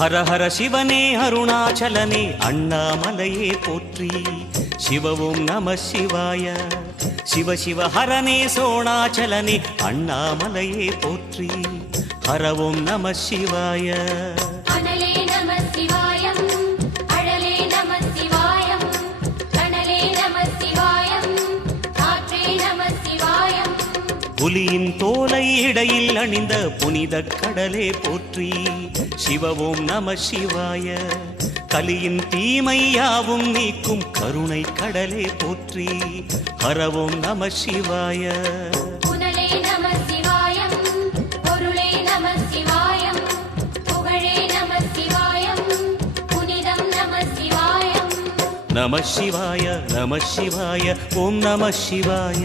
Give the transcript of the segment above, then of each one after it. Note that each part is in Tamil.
ஹர ஹர சிவனே அருணாச்சலனே அண்ணாமலையே போற்றி. சிவ ஓம் நம சிவாய. சிவ சிவ ஹரனே சோணாச்சலனே அண்ணாமலையே போற்றி. ஹர ஓம் நம சிவாய. அனலே நம சிவாயம், அழலே நம சிவாயம், கனலே நம சிவாயம், காற்றே நம சிவாயம். புலியின் தோலை இடையில் அணிந்த புனித கடலே போற்றி. சிவ ஓம் நம சிவாய. கலியின் தீமையாவும் நீக்கும் கருணை கடலே போற்றி. ஹர ஓம் நம சிவாய. புனலே நம சிவாயம், பொருளே நம சிவாயம், புகழே நம சிவாயம், புனிதம் நம சிவாயம். நம சிவாய நம சிவாய ஓம் நம சிவாய.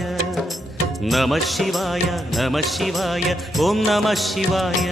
நம சிவாய நம சிவாய ஓம் நம சிவாய.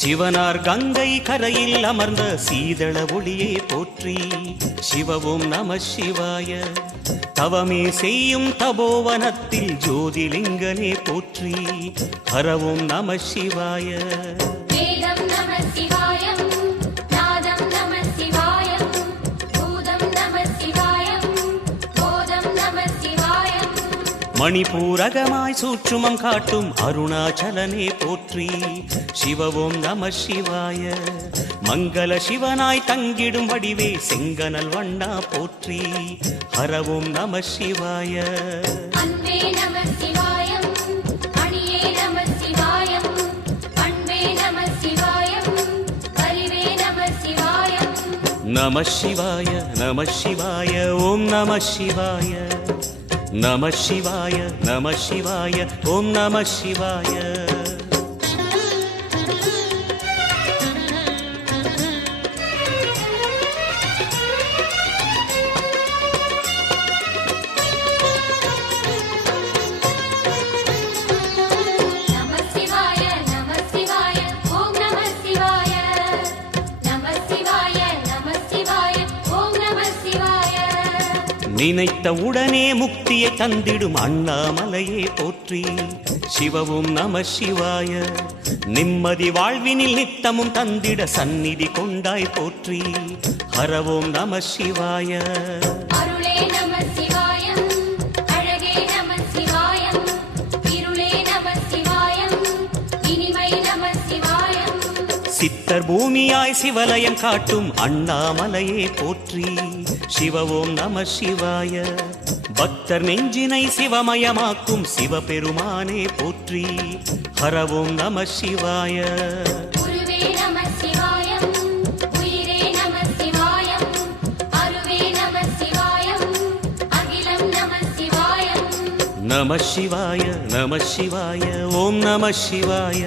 சிவனார் கங்கை கரையில் அமர்ந்த சீதள ஒளியே போற்றி. சிவ ஓம் நம சிவாய. தவமே செய்யும் தபோவனத்தில் ஜோதிலிங்கனே போற்றி. ஹர ஓம் நம சிவாய. வேதம் நம சிவாயம், நாதம் நம சிவாயம், பூதம் நம சிவாயம், போதம் நம சிவாயம். மணிபூரகமாய் சூட்சுமம் காட்டும் அருணாச்சலனே போற்றி. சிவ ஓம் நம சிவாய. மங்கள சிவனாய் தங்கிடும் வடிவே செங்கனல் வண்ணா போற்றி. ஹர ஓம் நம சிவாய. அன்பே நம சிவாயம், அணியே நம சிவாயம், அன்பே நம சிவாயம், அறிவே நம சிவாயம். நம சிவாய நம சிவாய ஓம் நம சிவாய. நம சிவாய நம சிவாய ஓம் நம சிவாய. நினைத்த உடனே முக்தியை தந்திடும் அண்ணாமலையே போற்றி. சிவ ஓம் நம சிவாய. நிம்மதி வாழ்வினில் நித்தமும் தந்திட சந்நிதி கொண்டாய் போற்றி. ஹர ஓம் நம சிவாய. அருளே நம சிவாயம், அழகே நம சிவாயம், இருளே நம சிவாயம், இனிமை நம சிவாயம். சித்தர் பூமியாய் சிவலயம் காட்டும் அண்ணாமலையே போற்றி. சிவ ஓம் நம சிவாய. பக்தர் நெஞ்சினை சிவமயமாக்கும் சிவபெருமானே போற்றி. ஹர ஓம் நம சிவாய. குருவே நம சிவாயம், உயிரே நம சிவாயம், அருவே நம சிவாயம், அகிலம் நம சிவாயம். நம சிவாய நம சிவாய ஓம் நம சிவாய.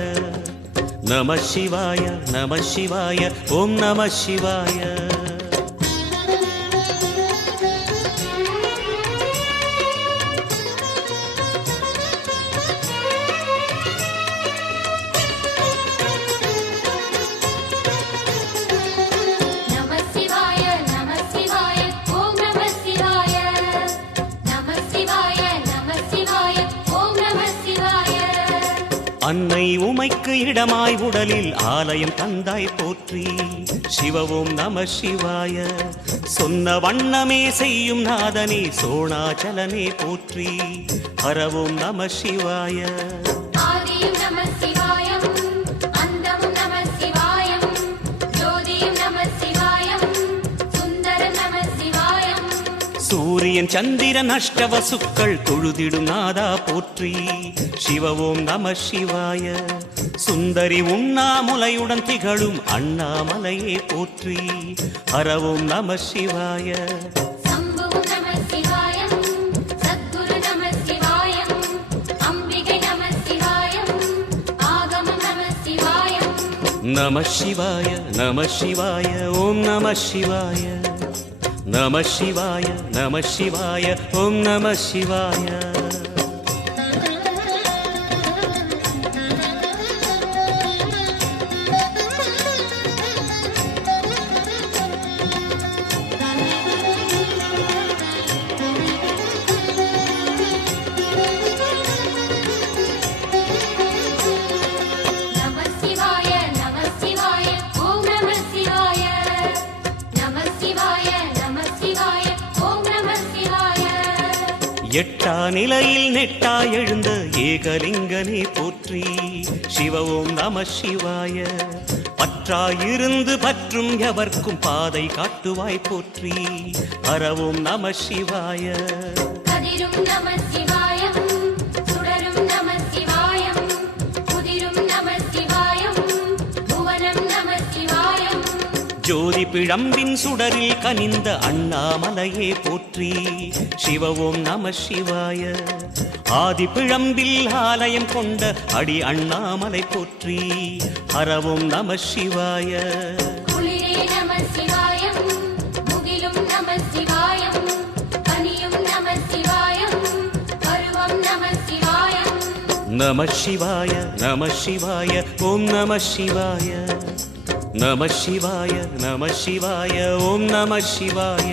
நம சிவாய நம சிவாய ஓம் நம சிவாய. அன்னை உமைக்கு இடமாய் உடலில் ஆலயம் தந்தாய் போற்றி. சிவ ஓம் நம சிவாய. சொன்ன வண்ணமே செய்யும் நாதனே சோணாச்சலனே போற்றி. ஹர ஓம் நம சிவாய. ஆதியும் நம சிவாயம், அந்தமும் நம சிவாயம், ஜோதியும் நம சிவாயம், சுந்தரம் நம சிவாயம். சூரியன் சந்திரன் அஷ்டவசுக்கள் தொழுதிடும் நாதா போற்றி. சிவ ஓம் நம சிவாய. சுந்தரி உண்ணாமுலையுடன் திகழும் அண்ணாமலையே போற்றி. ஹர ஓம் நம சிவாய. சம்புவும் நம சிவாயம், சத்குரு நம சிவாயம், அம்பிகை நம சிவாயம், ஆகமம் நம சிவாயம். நம சிவாய நம சிவாய ஓம் நம சிவாய நம சிவாய நம சிவாய ஓம் நம சிவாய நம சிவாய நம சிவாய ஓம் நம சிவாய நம சிவாய நம சிவாய ஓம் நம சிவாய எட்டா நிலையில் நெட்டா எழுந்த ஏகலிங்கனே போற்றி சிவ ஓம் நம சிவாய பற்றாயிருந்து பற்றும் எவர்க்கும் பாதை காட்டுவாய் போற்றி ஹர ஓம் நம சிவாய கதிரும் நம சிவாயம் சுடரும் நம சிவாயம் புதிரும் நம சிவாயம் புவனம் நம சிவாயம் ஜோதி பிழம்பின் சுடரில் கனிந்த அண்ணாமலையே போற்றி சிவ ஓம் நம சிவாய ஆதி பிழம்பில் ஆலயம் கொண்ட அடி அண்ணாமலை போற்றி ஹர ஓம் நம சிவாய குளிரே நம சிவாயம் முகிலும் நம சிவாயம் கனியும் நம சிவாயம் பருவம் நம சிவாயம் நம சிவாய நம சிவாய ஓம் நம சிவாய நம சிவாய நம சிவாய ஓம் நம சிவாய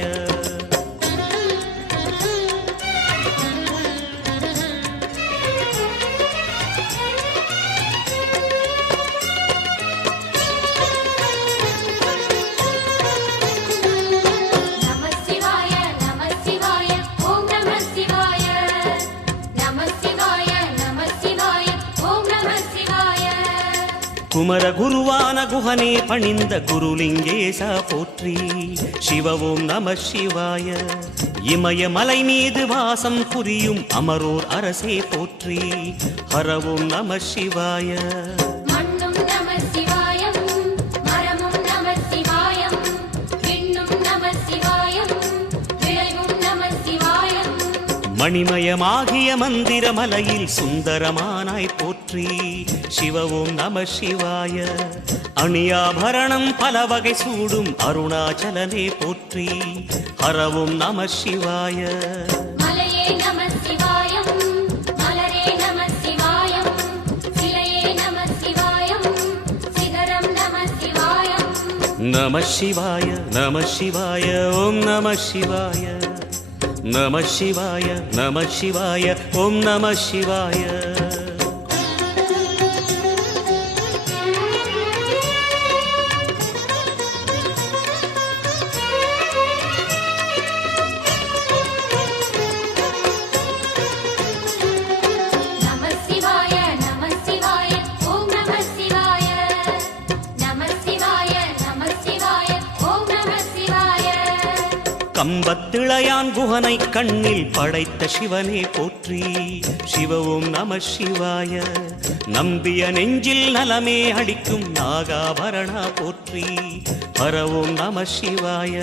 நம சிவாய நம சிவாய ஓம் நம சிவாய நம சிவாய நம சிவாய ஓம் நம சிவாய குமர குருவான குஹனே பணிந்த குருலிங்கேசா போற்றி சிவ ஓம் நம சிவாய இமயமலை மீது வாசம் புரியும் அமரோர் அரசே போற்றி ஹர ஓம் நம சிவாய மண்ணும் நம சிவாயம் மரமும் நம சிவாயம் விண்ணும் நம சிவாயம் விளைவும் நம சிவாயம் மணிமயமாகிய மந்திர மலையில் சுந்தரமானாய் போற்றி சிவ ஓம் நம சிவாய அணியாபரணம் பல வகை சூடும் அருணாச்சலனே போற்றி ஹர ஓம் நம சிவாய மலையே நம சிவாயம் மலரே நம சிவாயம் சிலையே நம சிவாயம் சிகரம் நம சிவாயம் நம சிவாய நம சிவாய ஓம் நம சிவாய நம சிவாய நம சிவாய ஓம் நம சிவாய நம சிவாய நம சிவாய ஓம் நம சிவாய நம சிவாய நம சிவாய ஓம் நம சிவாய கம்பத்திளையான் குஹனை கண்ணில் படைத்த சிவனே போற்றி சிவ ஓம் நம சிவாய நம்பிய நெஞ்சில் நலமே அளிக்கும் நாகாபரணா போற்றி ஹர ஓம் நம சிவாய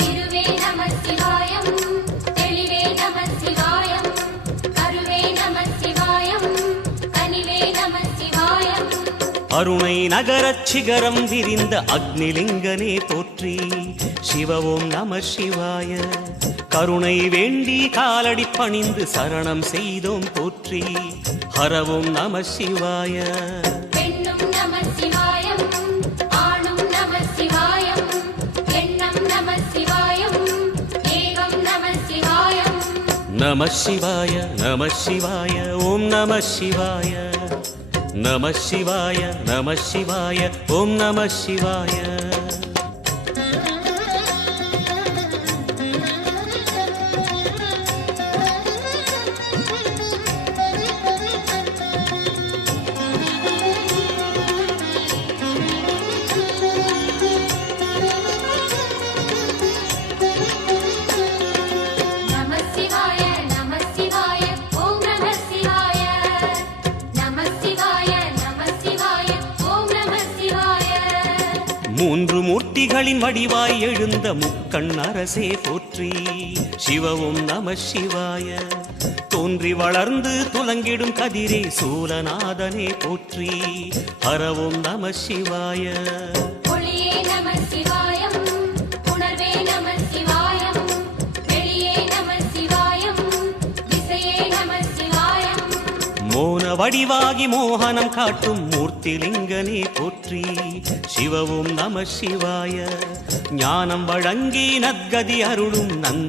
திருவே நம சிவாயம் தெளிவே நம சிவாயம் கருவே நம சிவாயம் கனிவே நம சிவாயம் அருணை நகரச் சிகரம் விரிந்த அக்னிலிங்கனே போற்றி சிவ ஓம் நம சிவாய கருணை வேண்டி காலடி பணிந்து சரணம் செய்தோம் போற்றி ஹர ஓம் நம சிவாய பெண்ணும் நம சிவாயம் ஆணும் நம சிவாயம் எண்ணம் நம சிவாயம் ஏகம் நம சிவாயம் நம சிவாய நம சிவாய ஓம் நம சிவாய நம சிவாய நம சிவாய ஓம் நம சிவாய நம சிவாய நம சிவாய ஓம் நம சிவாய நம சிவாய நம சிவாய ஓம் நம சிவாய மும்மூர்த்திகளின் வடிவாய் எழுந்த முக்கண் அரசே போற்றி. சிவவும் நம சிவாய. தோன்றி வளர்ந்து துலங்கிடும் கதிரே சூலநாதனே போற்றி. ஹரவும் நம சிவாய. ஒளியே நம சிவாயம், உணர்வே நம சிவாயம், வெளியே நம சிவாயம், திசையே நம சிவாயம். மோன வடிவாகி மோகனம் காட்டும் மூர்த்திலிங்கனே போற்றி. சிவவும் நம சிவாய. ஞானம் வழங்கி நற்கதி அருளும் நந்தி